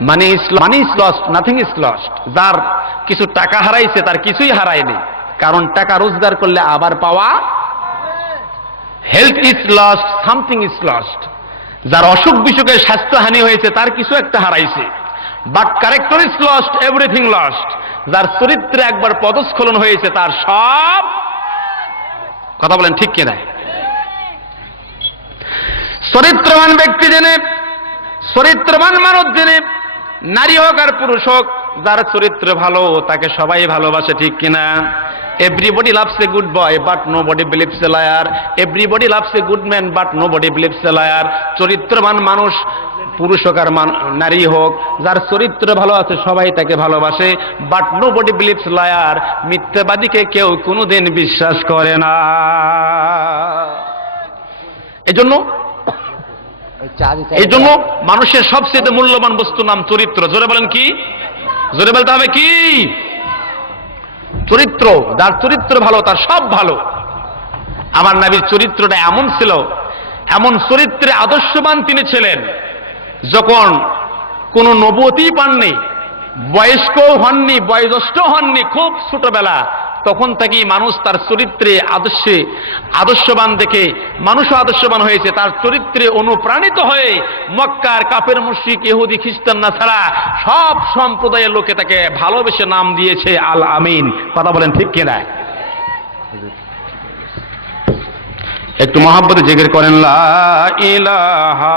Money is lost, nothing is lost. যার কিছু টাকা হারাইছে তার কিছুই হারায়নি, কারণ টাকা রোজগার করলে আবার পাওয়া। Health is lost, something is lost. যার অসুখ বিসুখে স্বাস্থ্যহানি হয়েছে তার কিছু একটা হারাইছে। But character is lost, everything lost. যার চরিত্রে একবার পদস্খলন হয়েছে তার সব। কথা বলেন, ঠিক কিনা? চরিত্রবান ব্যক্তি জেনে, চরিত্রবান মানুষ জেনে, নারী হোক আর পুরুষ হোক, যার চরিত্র ভালো তাকে সবাই ভালোবাসে, ঠিক কিনা? Everybody loves a good boy, but nobody believes a liar. Everybody loves a good man, but nobody believes a liar. চরিত্রবান মানুষ, পুরুষ হোক আর নারী হোক, যার চরিত্র ভালো আছে সবাই তাকে ভালোবাসে। বাট নোবডি বিলিভস লায়ার, মিথ্যাবাদীকে কেউ কোনোদিন বিশ্বাস করে না। এই জন্য মানুষের সবচেয়ে মূল্যবান বস্তুর নাম চরিত্র। জোরে বলেন কি? জোরে বলতে হবে কি? চরিত্র। যার চরিত্র ভালো তার সব ভালো। আমার নবীর চরিত্রটা এমন ছিল, এমন চরিত্রে আদর্শবান তিনি ছিলেন, যখন কোন নবুয়তী পাননি, বয়স্কও হননি, বয়োজ্যেষ্ঠ হননি, খুব ছোটবেলা, তখন থেকেই মানুষ তার চরিত্রে আদর্শবান দেখে মানুষও আদর্শবান হয়েছে। তার চরিত্রে অনুপ্রাণিত হয়ে মক্কার কাফের মুশরিক, ইহুদি, খ্রিস্টান না ছাড়া সব সম্প্রদায়ের লোকে তাকে ভালোবেসে নাম দিয়েছে আল আমিন। কথা বলেন, ঠিক কিনা? একটু মহব্বতে জিকির করেন, লা ইলাহা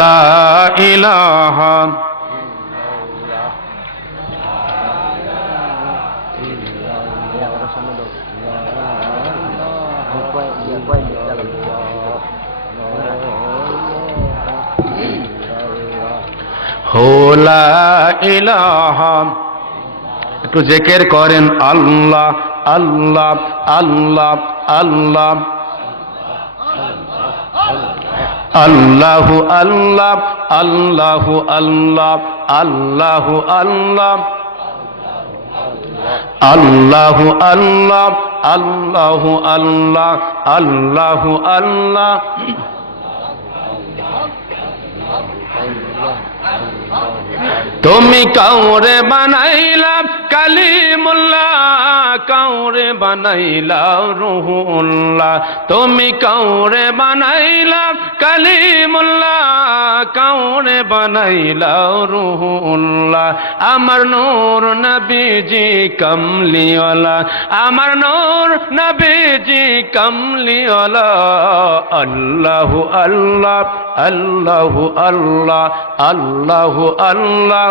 লা ইলাহা লা ইলাহা, একটু জিকির করেন আল্লাহ আল্লাহ আল্লাহ আল্লাহ আল্লাহু আল্লাহ আল্লাহু আল্লাহ আল্লাহু আল্লাহ আল্লাহু আল্লাহ আল্লাহু আল্লাহ আল্লাহু আল্লাহ। তুমি কাউরে বানাইলা কালিমুল্লাহ, কাউরে বানাইলা রুহুল্লাহ, তুমি কাউরে বানাইলা কালিমুল্লাহ, কাউরে বানাইলা রুহুল্লাহ। আমার নূর নবীজি কমলিওয়ালা, আমার নূর নবীজি কমলিওয়ালা। আল্লাহু আল্লাহ আল্লাহু আল্লাহ আল্লাহু আল্লাহ।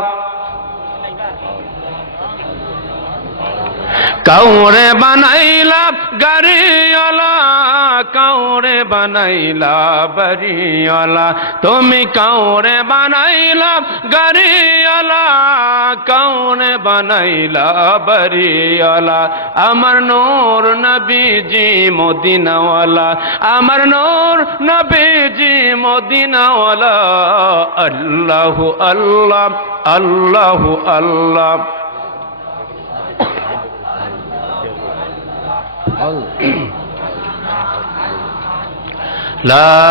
কাউরে বানাইলা গাড়িওয়ালা, কাউরে বানাইলা বাড়িওয়ালা, তুমি কাউরে বানাইলা গাড়িওয়ালা, কাউরে বানাইলা বাড়িওয়ালা। আমার নূর নবীজি মদিনাওয়ালা, আমার নূর নবীজি মদিনাওয়ালা। আল্লাহু আল্লাহ আল্লাহু আল্লাহ। লা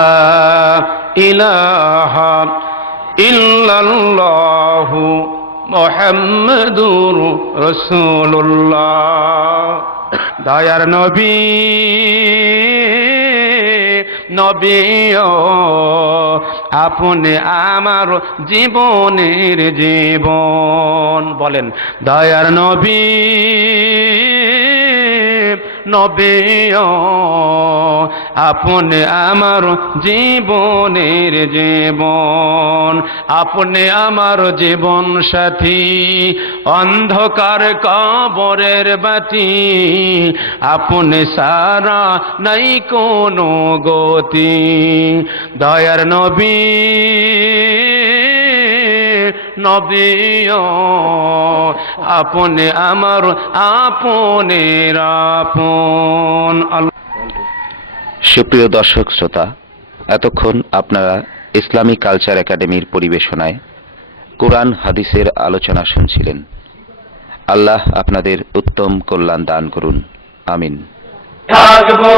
ইলাহা ইল্লাল্লাহু মুহাম্মাদুর রাসূলুল্লাহ। দয়ার নবী নবী আপনি আমার জীবনের জীবন। বলেন দয়ার নবী নবী আপনি আমার জীবনের জীবন, আপনি আমার জীবন সাথী, অন্ধকার কবরের বাতি, আপনি সারা নাই কোনো গতি। দয়ার নবী নবী আপনি আমার আপনের আপন। সুপ্রিয় দর্শক শ্রোতা, এতক্ষণ আপনারা ইসলামী কালচার একাডেমির পরিবেশনায় কোরআন হাদিসের আলোচনা শুনছিলেন। আল্লাহ আপনাদের উত্তম কল্যাণ দান করুন, আমিন। থাকবো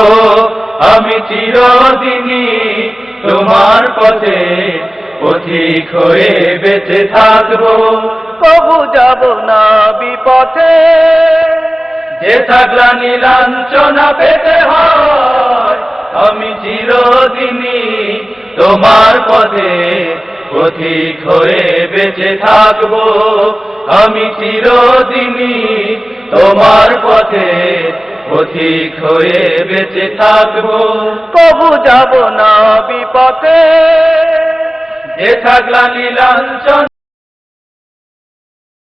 আমি চিরদিনই তোমার পথে, পথিক হয়ে বেঁচে থাকবো, কবু যাব না বিপথে। যে থাকলা নীলাঞ্চনা পেতে হয়, আমি চিরদিনই তোমার পথে, পথিক হয়ে বেঁচে থাকবো, আমি চিরদিনই তোমার পথে, পথিক হয়ে বেঁচে থাকবো, কবু যাব না বিপথে। যে থাকলা নীলাঞ্চনা